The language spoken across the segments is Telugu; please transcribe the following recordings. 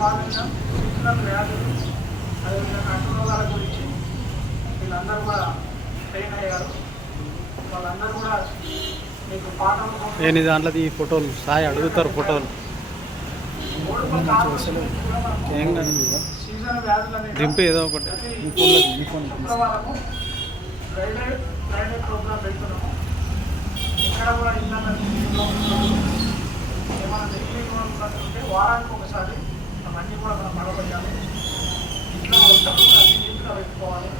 భాగంగా సీజనల్ వ్యాధులు అదేవిధంగా అంటురోగాల గురించి వీళ్ళందరూ కూడా ట్రైన్ అయ్యారు వాళ్ళందరూ కూడా మీకు పాఠం నేను దాంట్లో ఈ ఫోటోలు? సాయి అడుగుతారు ఫోటోలు. దింపు ఏదో ఒకటి. ఇక్కడ కూడా ఏమైనా వారానికి ఇంట్లో వస్తువులు అన్ని పెట్టుకోవాలి.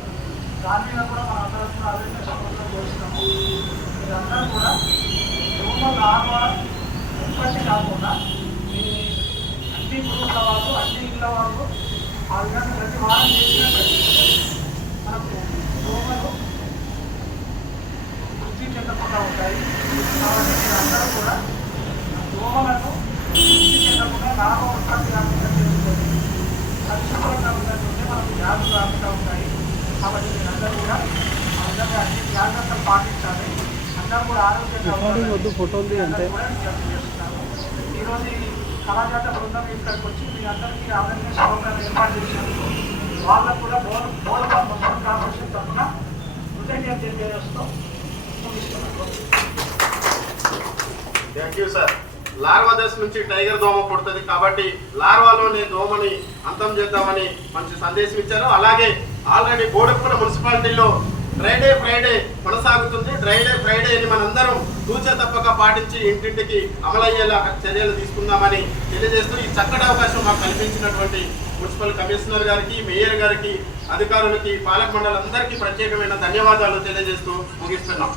దాని మీద కూడా మనం అందరం కూడా అవేర్నెస్ ప్రోగ్రామ్ చేస్తున్నాము మీరందరూ కూడా రూమల్ ఆర్వా ఒక్కటి కాకుండా మీ అన్ని గ్రూప్ల వాళ్ళు అన్ని ఇళ్ళ వాళ్ళు ఆ విధంగా ప్రతి వారం చేసినట్టు మనకు దోమలు వృద్ధి చెందకుండా ఉంటాయి. కాబట్టి మీరందరూ కూడా దోమలను వృద్ధి చెందకుండా లాభ ఉత్పత్తి కాకుండా చేసుకోండి పరిశుభ్రంగా ఉన్నట్టుంటే మనకు వ్యాధులు రాకుండా ఉంటాయి. కాబట్టి మీరందరూ కూడా విధంగా అన్ని జాగ్రత్తలు పాటించాలి. అందరూ కూడా ఆరోగ్యంగా ఫోటోలు చేస్తున్నాను. ఈరోజు ఈ కళాజాత బృందం ఇక్కడికి వచ్చి మీ అందరికీ అవేర్నెస్ ప్రోగ్రామ్ ఏర్పాటు చేసినందుకు వాళ్ళకు కూడా బోర్ బోర్బాల్ మొత్తం కార్పొరేషన్ తరఫున కృతజ్ఞత తెలియజేస్తూ ముగిస్తున్నాను. థ్యాంక్ యూ సార్ లార్వా దశ నుంచి టైగర్ దోమ పుడుతుంది కాబట్టి లార్వాలోనే దోమని అంతం చేద్దామని మంచి సందేశం ఇచ్చారు. అలాగే ఆల్రెడీ బోడుకున్న మున్సిపాలిటీలో ఫ్రైడే ఫ్రైడే కొనసాగుతుంది. ఫ్రైడే ఫ్రైడేని మనందరం తూచే తప్పక పాటించి ఇంటింటికి అమలయ్యేలా చర్యలు తీసుకుందామని తెలియజేస్తూ ఈ చక్కటి అవకాశం మాకు కల్పించినటువంటి మున్సిపల్ కమిషనర్ గారికి మేయర్ గారికి అధికారులకి పాలక మండలందరికీ ప్రత్యేకమైన ధన్యవాదాలు తెలియజేస్తూ ముగిస్తున్నాం.